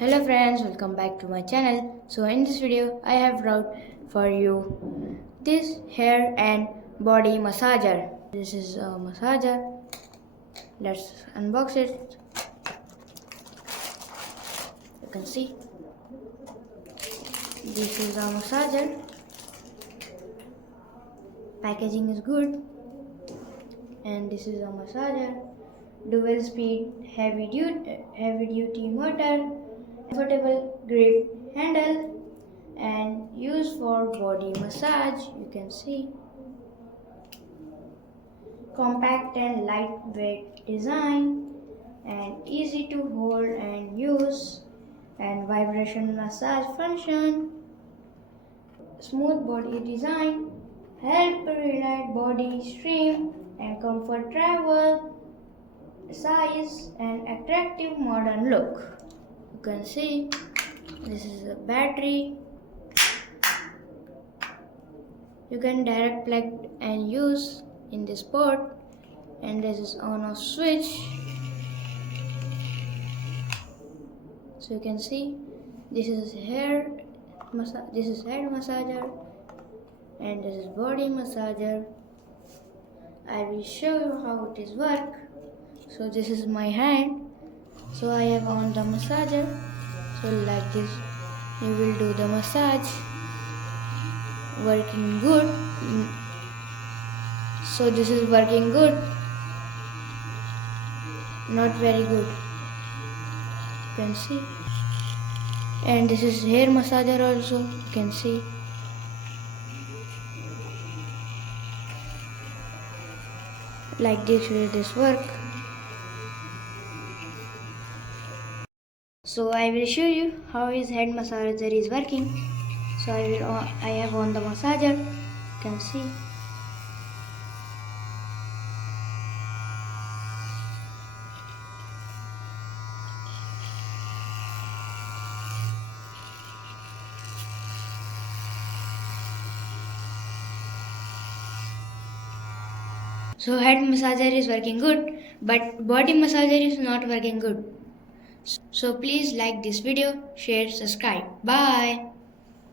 Hello friends, welcome back to my channel. So in this video I have brought for you this hair and body massager. This is a massager. Let's unbox it. You can see this is a massager. Packaging is good. And this is a massager. Dual speed heavy duty motor, comfortable grip handle, and used for body massage. You can see compact and lightweight design and easy to hold and use, and vibration massage function, smooth body design, help relax body stream and comfort travel, size and attractive modern look. You can see this is a battery. You can direct plug and use in this port, and this is on off switch. So you can see this is head massager and this is body massager. I will show you how it is work. So this is my hand. So I have on the massager. So like this you will do the massage. Working good. So this is working good. Not very good. You can see. And this is hair massager also. You can see. Like this will this work. So I will show you how his head massager is working. So I have on the massager. You can see. So head massager is working good, but body massager is not working good. So please like this video, share, subscribe. Bye.